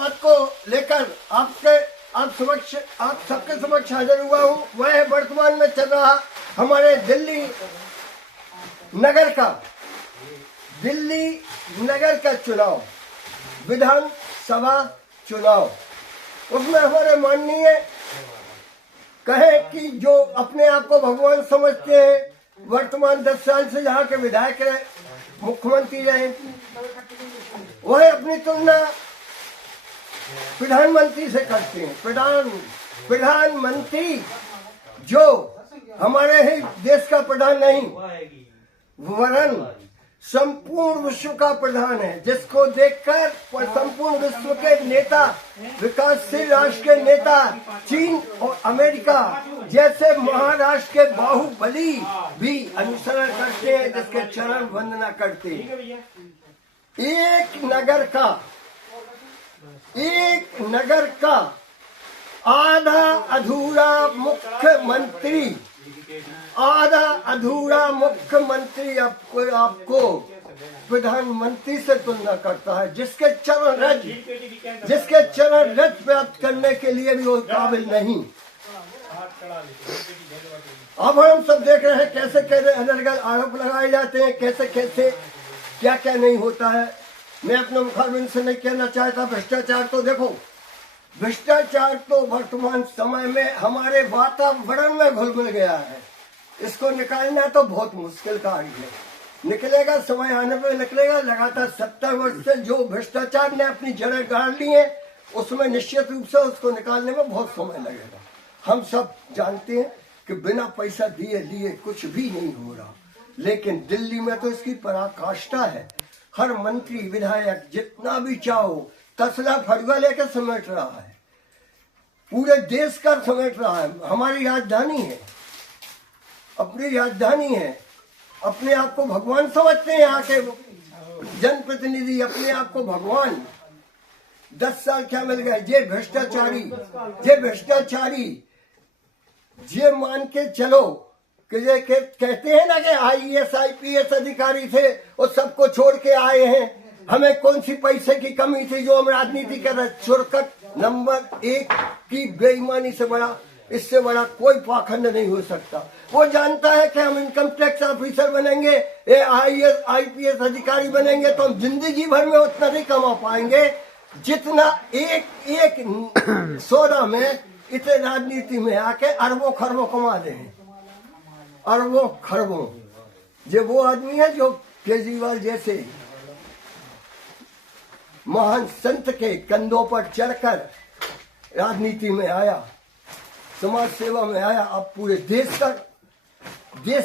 बात को लेकर आप सबके समक्ष हाजिर हुआ हूँ। वह है वर्तमान में चल रहा हमारे दिल्ली नगर का चुनाव, विधानसभा चुनाव। उसमें हमारे माननीय कहे कि जो अपने आप को भगवान समझते हैं, वर्तमान 10 साल से यहाँ के विधायक रहे, मुख्यमंत्री रहे, वह अपनी तुलना प्रधानमंत्री से करते हैं। प्रधानमंत्री जो हमारे ही देश का प्रधान नहीं, वरन संपूर्ण विश्व का प्रधान है, जिसको देखकर संपूर्ण विश्व के नेता, विकासशील राष्ट्र के नेता, चीन और अमेरिका जैसे महाराष्ट्र के बाहुबली भी अनुसरण करते हैं, जिसके चरण वंदना करते हैं। एक नगर का आधा अधूरा मुख्यमंत्री आपको प्रधानमंत्री से तुलना करता है, जिसके चरण रज प्राप्त करने के लिए भी वो काबिल नहीं। अब हम सब देख रहे हैं कैसे कैसे अलग-अलग आरोप लगाए जाते हैं, कैसे कैसे क्या क्या नहीं होता है। मैं अपने मुखारबिंद से नहीं कहना चाहता। भ्रष्टाचार तो देखो, भ्रष्टाचार तो वर्तमान समय में हमारे वातावरण में घुल मिल गया है। इसको निकालना तो बहुत मुश्किल कार्य है। निकलेगा, समय आने पर निकलेगा। लगातार 70 वर्ष से जो भ्रष्टाचार ने अपनी जड़ें गाड़ ली है, उसमें निश्चित रूप से उसको निकालने में बहुत समय लगेगा। हम सब जानते हैं कि बिना पैसा दिए लिए कुछ भी नहीं हो रहा, लेकिन दिल्ली में तो इसकी पराकाष्ठा है। हर मंत्री विधायक जितना भी चाहो तसला फरुआ लेकर समेट रहा है, पूरे देश का समेट रहा है। हमारी राजधानी है, अपनी राजधानी है। अपने आप को भगवान समझते हैं यहाँ के जनप्रतिनिधि, अपने आप को भगवान। 10 साल क्या मिल गए? ये भ्रष्टाचारी ये मान के चलो कि ये कहते हैं ना कि IAS IPS अधिकारी थे और सबको छोड़ के आए हैं, हमें कौन सी पैसे की कमी थी जो हम राजनीति कर रहे। चुरकट नंबर 1 की बेईमानी से बड़ा, इससे बड़ा कोई पाखंड नहीं हो सकता। वो जानता है कि हम इनकम टैक्स ऑफिसर बनेंगे, IAS IPS अधिकारी बनेंगे तो हम जिंदगी भर में उतना नहीं कमा पाएंगे जितना एक सौदा में इतने राजनीति में आके अरबों खरबों कमा दे। अरबों खरबों। ये वो आदमी है जो केजरीवाल जैसे महान संत के कंधों पर चढ़कर राजनीति में आया, समाज सेवा में आया। अब पूरे देश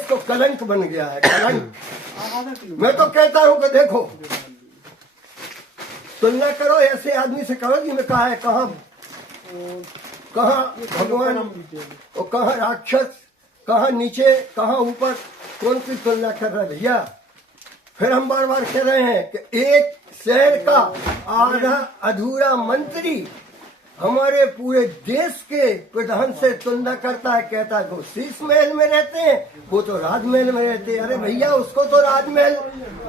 को कलंक बन गया है, कलंक। मैं तो कहता हूं कि देखो, तुलना करो ऐसे आदमी से करो जिन्होंने कहा है कहाँ भगवान और कहाँ राक्षस, कहाँ नीचे कहाँ ऊपर, कौन सी तुलना कर रहे भैया। फिर हम बार बार कह रहे हैं कि एक शहर का आधा अधूरा मंत्री हमारे पूरे देश के प्रधान से तुलना करता है, कहता है वो शीश महल में रहते हैं, वो तो राजमहल में रहते हैं। अरे भैया, उसको तो राजमहल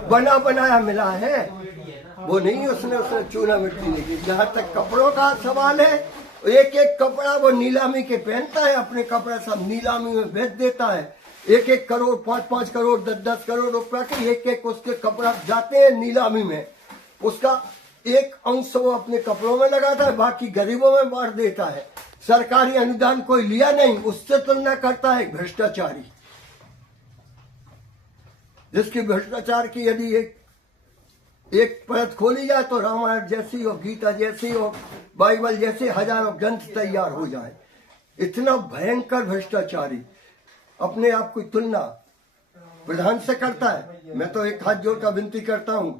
बना बनाया मिला है, वो नहीं उसने चूना मिट्टी नहीं की। जहाँ तक कपड़ों का सवाल है, एक कपड़ा वो नीलामी के पहनता है, अपने कपड़ा सब नीलामी में बेच देता है। 1 करोड़ 5 करोड़ 10 करोड़ रुपया के एक उसके कपड़ा जाते हैं नीलामी में। उसका एक अंश वो अपने कपड़ों में लगाता है, बाकी गरीबों में बांट देता है। सरकारी अनुदान कोई लिया नहीं, उससे तुलना करता है भ्रष्टाचारी, जिसकी भ्रष्टाचार की यदि एक परत खोली जाए तो रामायण जैसी हो, गीता जैसी हो, बाइबल जैसे हजारों ग्रंथ तैयार हो जाए। इतना भयंकर भ्रष्टाचारी अपने आप की तुलना प्रधान से करता है। मैं तो एक हाथ जोड़कर विनती करता हूं,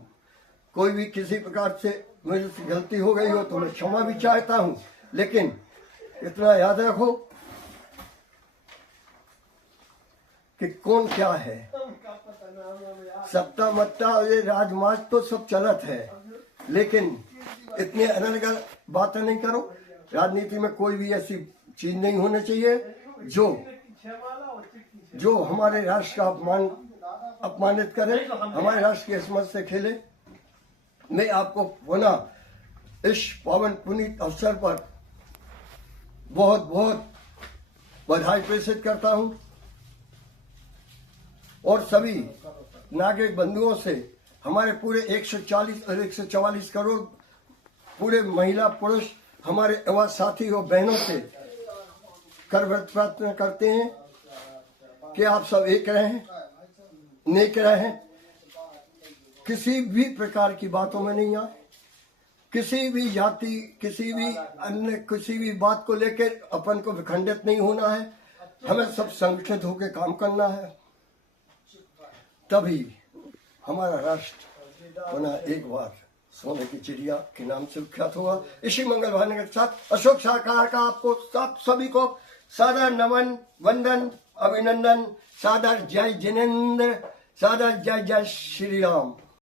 कोई भी किसी प्रकार से मेरे से गलती हो गई हो तो मैं क्षमा भी चाहता हूं, लेकिन इतना याद रखो कि कौन क्या है। सत्ता मत्ता ये राजमाज तो सब चलत है, लेकिन इतने अलग बातें नहीं करो। राजनीति में कोई भी ऐसी चीज नहीं होनी चाहिए जो हमारे राष्ट्र का अपमानित करे, हमारे राष्ट्र की अस्मत से खेले। मैं आपको पुनः इस पावन पुनीत अवसर पर बहुत बहुत बधाई प्रेषित करता हूं और सभी नागरिक बंधुओं से हमारे पूरे 140 और 144 करोड़ पूरे महिला पुरुष हमारे युवा साथी और बहनों से करव्रत प्रार्थना करते हैं कि आप सब एक रहें, नेक रहें, किसी भी प्रकार की बातों में नहीं आए, किसी भी जाति, किसी भी अन्य किसी भी बात को लेकर अपन को विखंडित नहीं होना है। हमें सब संगठित होकर काम करना है, तभी हमारा राष्ट्र पुनः एक बार सोने की चिड़िया के नाम से विख्यात होगा। इसी मंगल भावना के साथ अशोक सरकार का आपको सभी को सादर नमन, वंदन, अभिनंदन, सादर जय जिनेन्द्र, सादर जय जय श्री राम।